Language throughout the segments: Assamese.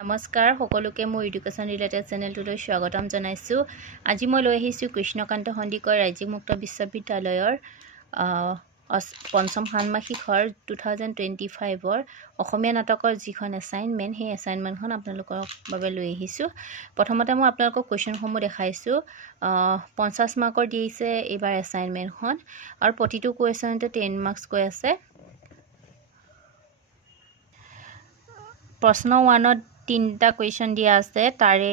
নমস্কাৰ সকলোকে মোৰ এডুকেশ্যন ৰিলেটেড চেনেলটোলৈ স্বাগতম জনাইছোঁ। আজি মই লৈ আহিছোঁ কৃষ্ণকান্ত সন্দিকৈ ৰাজ্যিক মুক্ত বিশ্ববিদ্যালয়ৰ পঞ্চম ষান্মাসিকৰ 2025 অসমীয়া নাটকৰ যিখন এছাইনমেণ্ট সেই এছাইনমেণ্টখন আপোনালোকৰ বাবে লৈ আহিছোঁ। প্ৰথমতে মই আপোনালোকক কুৱেশ্যনসমূহ দেখাইছোঁ। 50 মাৰ্কৰ দিছে এইবাৰ এছাইনমেণ্টখন আৰু প্ৰতিটো কুৱেশ্যনতে 10 মাৰ্কছ কৈ আছে। প্ৰশ্ন 1ত 3টা কুৱেশ্যন দিয়া আছে, তাৰে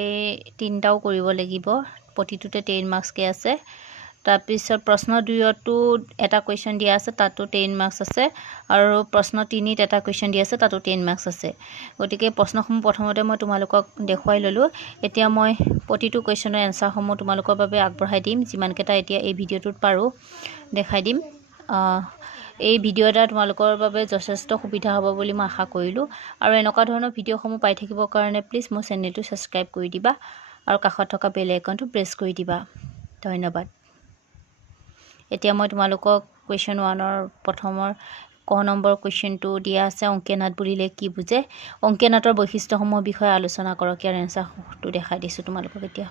3টাও কৰিব লাগিব, প্ৰতিটোতে 10 মাৰ্কছকৈ আছে। তাৰপিছত প্ৰশ্ন 2তো এটা কুৱেশ্যন দিয়া আছে, তাতো 10 মাৰ্কছ আছে, আৰু প্ৰশ্ন 3ত এটা কুৱেশ্যন দিয়া আছে, তাতো 10 মাৰ্কছ আছে। গতিকে প্ৰশ্নসমূহ প্ৰথমতে মই তোমালোকক দেখুৱাই ল'লোঁ। এতিয়া মই প্ৰতিটো কুৱেশ্যনৰ এনচাৰসমূহ তোমালোকৰ বাবে আগবঢ়াই দিম, যিমানকেইটা এতিয়া এই ভিডিঅ'টোত পাৰোঁ দেখাই দিম। এই ভিডিঅ' এটা তোমালোকৰ বাবে যথেষ্ট সুবিধা হ'ব বুলি মই আশা কৰিলোঁ। আৰু এনেকুৱা ধৰণৰ ভিডিঅ'সমূহ পাই থাকিবৰ কাৰণে প্লিজ মোৰ চেনেলটো ছাবস্ক্ৰাইব কৰি দিবা আৰু কাষত থকা বেল আইকনটো প্ৰেছ কৰি দিবা। ধন্যবাদ। এতিয়া মই তোমালোকক কুৱেশ্যন 1ৰ প্ৰথমৰ ক নম্বৰ কুৱেশ্যনটো দিয়া আছে, অংকীয়া নাট বুলিলে কি বুজে, অংকীয়া নাটৰ বৈশিষ্ট্যসমূহৰ বিষয়ে আলোচনা কৰক। ইয়াৰ এনচাৰটো দেখাই দিছোঁ তোমালোকক। এতিয়া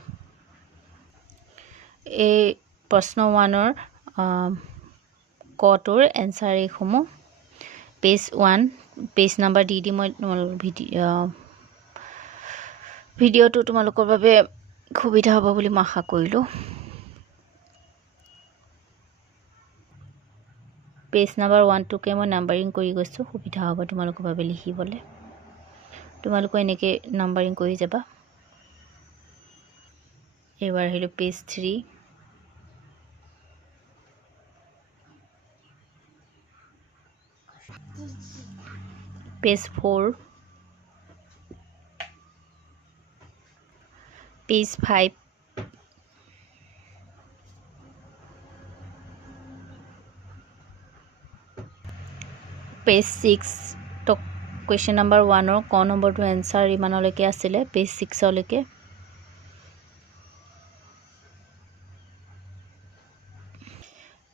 এই প্ৰশ্ন 1ৰ কটোৰ এনচাৰ এইসমূহ। পেজ 1 পেজ নাম্বাৰ দি মই ভিডিঅ'টো তোমালোকৰ বাবে সুবিধা হ'ব বুলি মই আশা কৰিলোঁ। পেজ নাম্বাৰ 1টোকে মই নাম্বাৰিং কৰি গৈছোঁ, সুবিধা হ'ব তোমালোকৰ বাবে লিখিবলৈ। তোমালোকে এনেকৈ নাম্বাৰিং কৰি যাবা। এইবাৰ আহিলোঁ পেজ 3। পেজ 4, পেজ 5, পেজ 6 তো কুৱেশ্যন নাম্বাৰ 1ৰ ক নম্বৰটো এনচাৰ ইমানলৈকে আছিলে, পেজ 6লৈকে।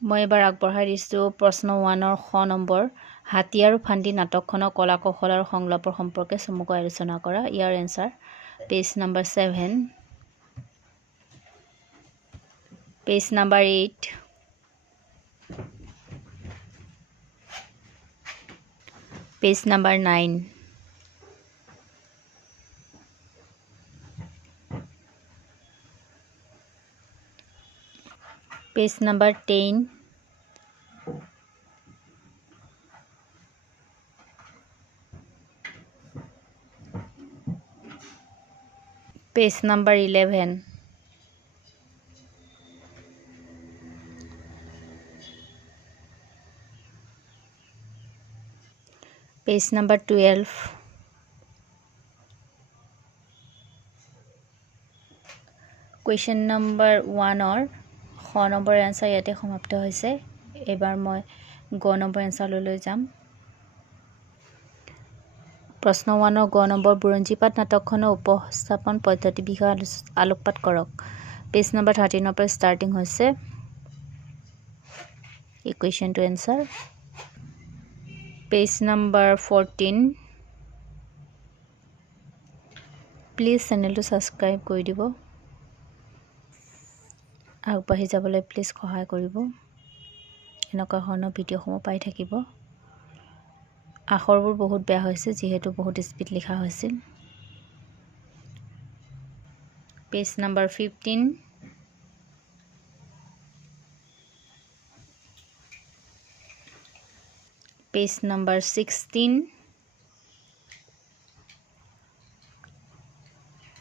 মই এবাৰ আগবঢ়াই দিছোঁ প্ৰশ্ন 1ৰ খ নম্বৰ, হাতী আৰু ফান্দি নাটকখনৰ কলা কৌশল আৰু সংলাপৰ সম্পৰ্কে চমুকৈ আলোচনা কৰা। ইয়াৰ answer page number 7, page number 8, page number 9, page number 10, page number 11, page number 12, question number 1ৰ খ নম্বৰ এনচাৰ ইয়াতে সমাপ্ত হৈছে। এইবাৰ মই গ নম্বৰ এনচাৰলৈ যাম। প্ৰশ্ন 1ৰ গ নম্বৰ, বুৰঞ্জীপাত নাটকখনৰ উপস্থাপন পদ্ধতিৰ বিষয়ে আলোকপাত কৰক। পেজ নাম্বাৰ 13ৰ পৰা ষ্টাৰ্টিং হৈছে এই কুৱেশ্যনটো এনচাৰ। পেজ নাম্বাৰ 14, প্লিজ চেনেলটো ছাবস্ক্ৰাইব কৰি দিব, আগবাঢ়ি যাবলৈ প্লিজ সহায় কৰিব। এনেকুৱা ধৰণৰ ভিডিঅ'সমূহ পাই থাকিব। আখৰবোৰ বহুত বেয়া হৈছে যিহেতু বহুত স্পীড লিখা হৈছিল। Page number 15, page number 16,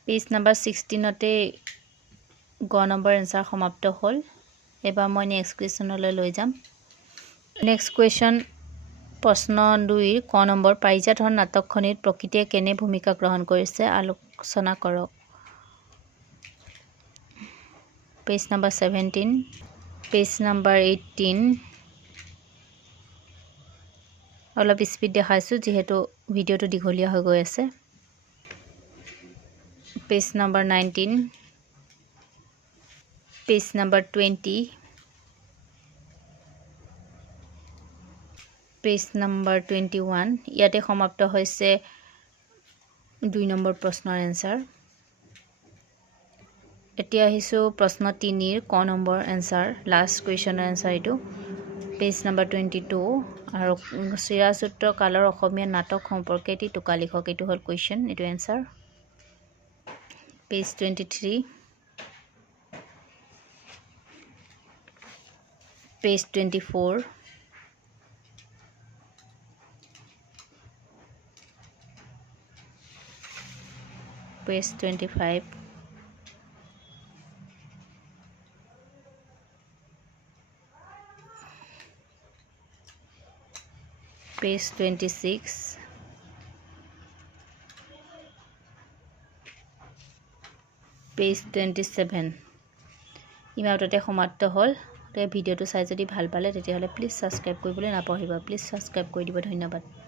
page number 16তে গ নম্বৰ এনচাৰ সমাপ্ত হ'ল। এবাৰ মই নেক্সট কুৱেশ্যনলৈ লৈ যাম। নেক্সট কুৱেশ্যন প্ৰশ্ন 2ৰ ক নম্বৰ, পাৰিজাত হৰণ নাটকখনিত প্ৰকৃতিয়ে কেনে ভূমিকা গ্ৰহণ কৰিছে আলোচনা কৰক। পেজ নাম্বাৰ 17, পেজ নাম্বাৰ 18, অলপ স্পীড দেখাইছোঁ যিহেতু ভিডিঅ'টো দীঘলীয়া হৈ গৈ আছে। Page number 19, page number 20, page number 21। ইয়াতে সমাপ্ত হৈছে 2 নম্বৰ প্ৰশ্নৰ এনসাৰ এতিয়া আহিছো প্ৰশ্ন 3 ৰ ক নম্বৰ এনসাৰ লাষ্ট কুৱেশ্যনৰ এনসাৰ এটো পেজ নম্বৰ 22 আৰু চিৰাচূত্ৰ কালৰ অসমীয়া নাটক সম্পৰ্কে এটি টোকা লিখক এটো হল কুৱেশ্যন এটো answer page 23 page 24 page 25 page 26 page 27 ইমানতে সমাপ্ত হল তে ভিডিওটো চাই যদি ভাল পালে তেতিয়া হলে প্লিজ সাবস্ক্ৰাইব কৰিবলৈ নাপাহৰিবা প্লিজ সাবস্ক্ৰাইব কৰি দিব ধন্যবাদ